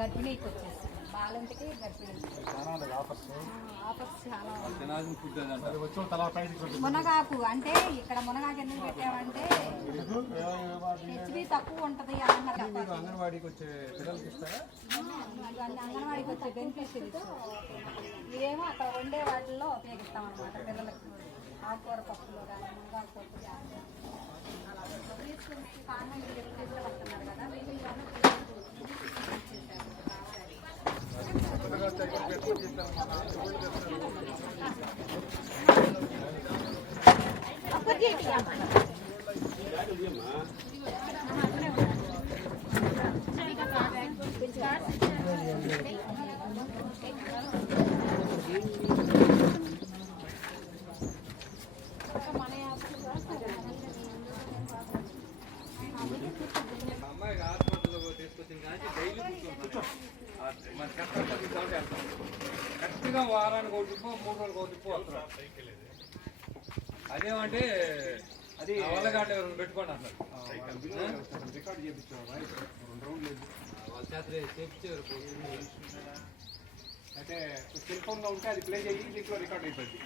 గర్భిణీకి వచ్చేసి బాలంటికి గర్భిణీ ఆఫర్స్ చాలా మునగాకు అంటే ఇక్కడ మునగాకు ఎందుకు పెట్టామంటే హెచ్బి తక్కువ ఉంటది అంగన్వాడీకి వచ్చే పిల్లలకి ఇస్తారా? అంగన్వాడీకి వచ్చే బెనిఫిషరీస్ ఇవేమో అక్కడ వండే వాటిల్లో ఉపయోగిస్తాం అనమాట పిల్లలకి ఆకుకూర పప్పులో కానీ మునగాకు పప్పు కానీ అలా కాన్వెంట్ పిల్లలు వస్తున్నారు కదా అమ్మాయికి హాస్పిటల్ తీసుకొచ్చింది కానీ డైలీ మన కరెక్ట్గా వారానికి ఒకటి 3 రోజులకు ఒకటి వస్తున్నారు. అదేమంటే అది వాళ్ళగాట ఎవరు పెట్టుకోండి అసలు రికార్డు చేయించారు వాళ్ళ చేత చేయించారు. అయితే సెల్ ఫోన్లో ఉంటే అది ప్లే చేయి దీంట్లో రికార్డ్ అయిపోయింది.